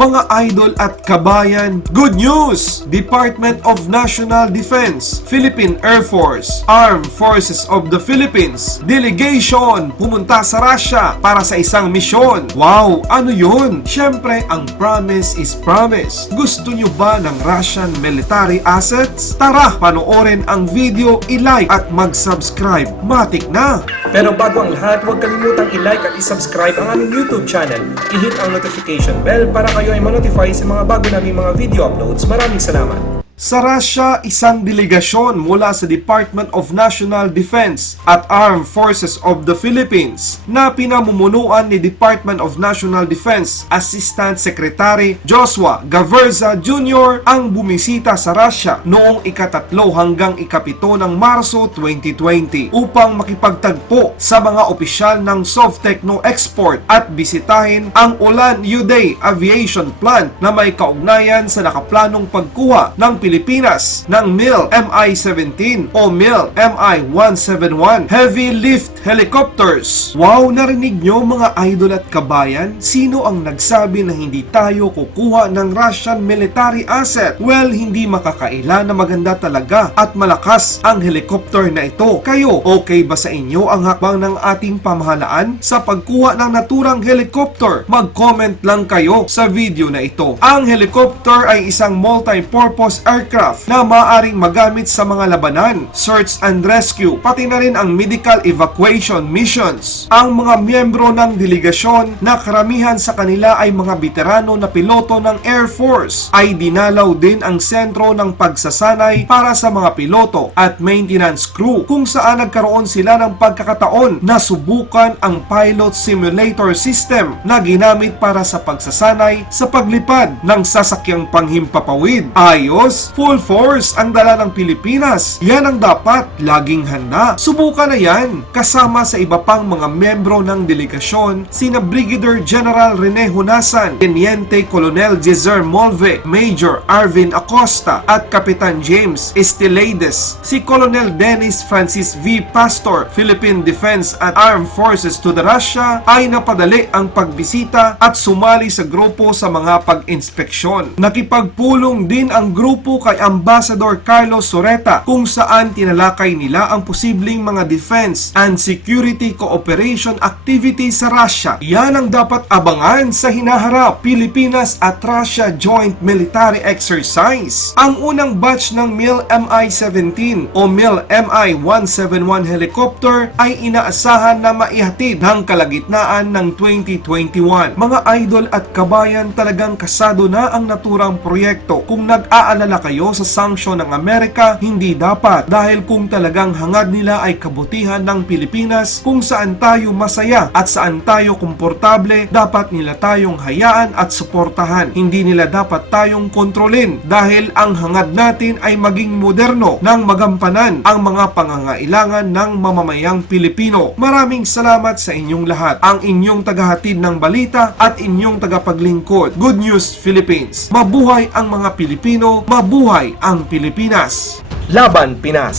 Mga idol at kabayan, good news! Department of National Defense, Philippine Air Force, Armed Forces of the Philippines, delegation pumunta sa Russia para sa isang misyon. Wow, ano yun? Syempre, ang promise is promise. Gusto nyo ba ng Russian military assets? Tara, panoorin ang video, i-like at mag-subscribe. Matik na! Pero bago ang lahat, huwag kalimutang i-like at i-subscribe ang aming YouTube channel. I-hit ang notification bell para kayo ay ma-notify sa mga bago naming mga video uploads. Maraming salamat! Sa Russia, isang delegasyon mula sa Department of National Defense at Armed Forces of the Philippines na pinamumunuan ni Department of National Defense Assistant Secretary Joshua Gaverza Jr. ang bumisita sa Russia noong ika-3 hanggang ika-7 ng Marso 2020 upang makipagtagpo sa mga opisyal ng SUBTITLE export at bisitahin ang Ulan-Uday Aviation Plant na may kaugnayan sa nakaplanong pagkuha ng Pilipinas ng MI-17 o MI-171 heavy lift helicopters. Wow, narinig nyo mga idol at kabayan? Sino ang nagsabi na hindi tayo kukuha ng Russian military asset? Well, hindi makakaila na maganda talaga at malakas ang helicopter na ito. Kayo, okay ba sa inyo ang hakbang ng ating pamahalaan sa pagkuha ng naturang helicopter? Mag-comment lang kayo sa video na ito. Ang helicopter ay isang multi-purpose aircraft na maaaring magamit sa mga labanan, search and rescue, pati na rin ang medical evacuation missions. Ang mga miyembro ng delegasyon na karamihan sa kanila ay mga veterano na piloto ng Air Force ay dinalaw din ang sentro ng pagsasanay para sa mga piloto at maintenance crew kung saan nagkaroon sila ng pagkakataon na subukan ang pilot simulator system na ginamit para sa pagsasanay sa paglipad ng sasakyang panghimpapawid. Ayos! Full force ang dala ng Pilipinas. Yan ang dapat laging handa. Subukan na yan. Kasama sa iba pang mga membro ng delegasyon, sina Brigadier General Rene Hunasan, Teniente Colonel Jezer Molve, Major Arvin Acosta at Kapitan James Estelades. Si Colonel Dennis Francis V. Pastor, Philippine Defense and Armed Forces to the Russia ay napadali ang pagbisita at sumali sa grupo sa mga pag-inspeksyon. Nakipagpulong din ang grupo kay Ambassador Carlos Soreta kung saan tinalakay nila ang posibleng mga defense and security cooperation activities sa Russia. Yan ang dapat abangan sa hinaharap, Pilipinas at Russia Joint Military Exercise. Ang unang batch ng MI-17 o MI-171 helicopter ay inaasahan na maihatid ng kalagitnaan ng 2021. Mga idol at kabayan, talagang kasado na ang naturang proyekto. Kung nag-aalala kayo sa sanksyon ng Amerika, hindi dapat, dahil kung talagang hangad nila ay kabutihan ng Pilipinas, kung saan tayo masaya at saan tayo komportable, dapat nila tayong hayaan at suportahan. Hindi nila dapat tayong kontrolin, dahil ang hangad natin ay maging moderno nang magampanan ang mga pangangailangan ng mamamayang Pilipino. Maraming salamat sa inyong lahat, ang inyong tagahatid ng balita at inyong tagapaglingkod. Good News Philippines. Mabuhay ang mga Pilipino, mabuhay ang Pilipinas. Laban Pinas!